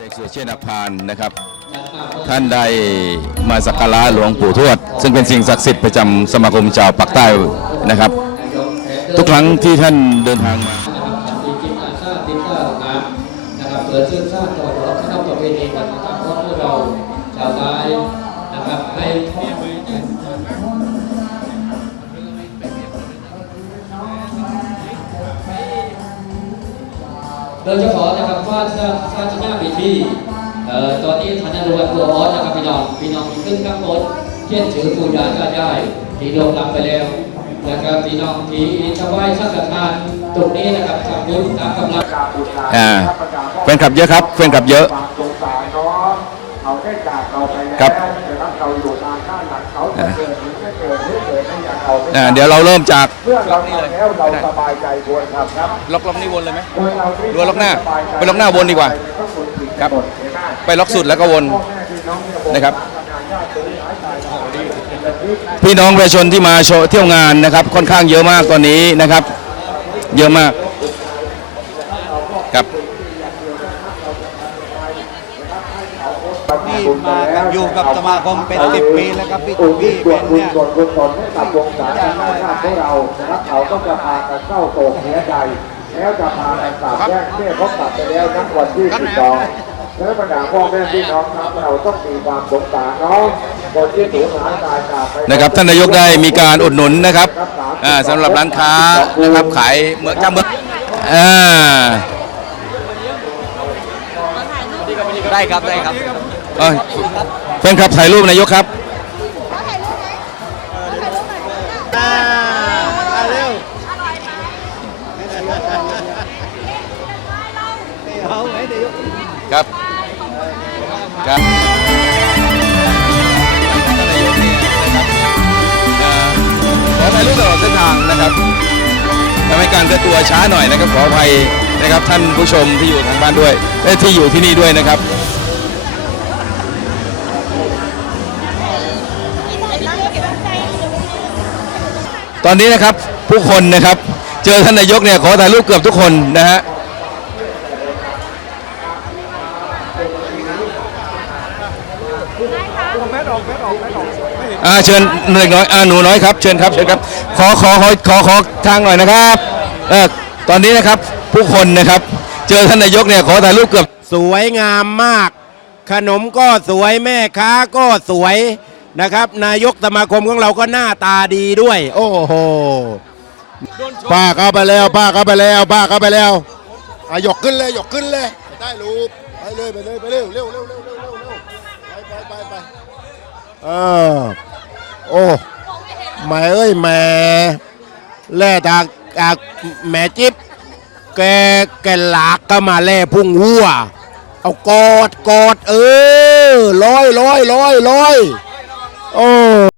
เอกสุเชษฐพานนะครับ ท่านได้มาสักการะหลวงปู่ทวด ซึ่งเป็นสิ่งศักดิ์สิทธิ์ประจำสมาคมชาวปากใต้นะครับ ทุกครั้งที่ท่านเดินทางมาจริงๆอาชาติก็งามนะครับเปิดชื่อชาติจังหวัดเราเข้าประเพณีกันนะครับเพราะพวกเราชาวใต้นะครับให้ โดยเฉพาะนะครับฟาดฟาดชนะบิทีเอ่อตอนนี้ธนรวจตัวออสนะครับพี่น้องพี่น้องมีขึ้นข้างบนเทียนถือปู่ย่าตายายที่โด่งดังไปแล้วนะครับพี่น้องที่ถวายสังฆทานตรงนี้นะครับทำบุญตามกำลังอ่าแฟนคลับเยอะครับแฟนคลับเยอะความสงสารเนาะเขาได้จากเราไปแล้วครับจะรับเราอยู่ทางด้านหลังเขาเกิดหรือไม่เกิดหรือเกิดไม่อยากเราไม่ อ่าเดี๋ยวเราเริ่มจากเมื่อเราทำแล้วเราสบายใจควรทำครับล็อกล็อกนี่วนเลยไหมโดยเราที่หรือว่าล็อกหน้า ไปล็อกหน้าวนดีกว่าครับไปล็อกสุดแล้วก็วนนะครับ พี่น้องประชาชนที่มาโชว์เที่ยวงานนะครับ ค่อนข้างเยอะมากตอนนี้นะครับ เยอะมาก นี่มากับอยู่กับสมาคมเป็นสิบปีแล้วครับพี่อุพี่ทิศส่วเป็นนบุญเนี่ยส่วนกุศลให้กับวงสารนาชาติของเรานะครับเขาก็จะพากันเศร้าโศกเสียใจแล้วจะพากันกลับแยกเมื่อพบกลับไปแล้วนักวันที่สิบสองแล้วบรรดาพ่อแม่พี่น้องครับเราต้องมีความสงสารเนาะคนที่สูญหายตายจากไปนะครับท่านนายกได้มีการอุดหนุนนะครับอ่าสำหรับร้านค้านะครับขายเมืองจ้าเมืองอ่าได้ครับได้ครับ เอ้ยแฟนคลับถ่ายรูปนายกครับ อ่าอ่าเร็วเอาไว้เดี๋ยว ครับครับเอ่อขอถ่ายรูปตลอดเส้นทางนะครับทำให้การเคลื่อนตัวช้าหน่อยนะครับขออภัยนะครับท่านผู้ชมที่อยู่ทางบ้านด้วยและที่อยู่ที่นี่ด้วยนะครับ อนนี้นะครับผู้คนนะครับ เจอท่านนายกเนี่ยขอถ่ายรูปเกือบทุกคนนะฮะอ่าเชิญหนึ่งน้อยอ่าหนูน้อยครับเชิญครับเชิญครับขอขอขอขอขอทางหน่อยนะครับเออตอนนี้นะครับผู้คนนะครับ เจอท่านนายกเนี่ยขอถ่ายรูปเกือบสวยงามมาก ขนมก็สวยแม่ค้าก็สวย นะครับ นายกสมาคมของเราก็หน้าตาดีด้วย โอ้โหป้าเข้าไปแล้วป้าเข้าไปแล้วป้าเข้าไปแล้วอะยกขึ้นเลยยกขึ้นเลยได้รูปไปเลยไปเลยไปเร็วเร็วเร็วเร็วเร็วเร็วเร็วไปไปไปไปเออโอ้แม่เอ้ยแม่แล่จากจากแม่จิ๊บแกแกหลากก็มาแล่พุ่งวัวเอากอดกอดเออร้อยร้อยร้อยร้อย โอ้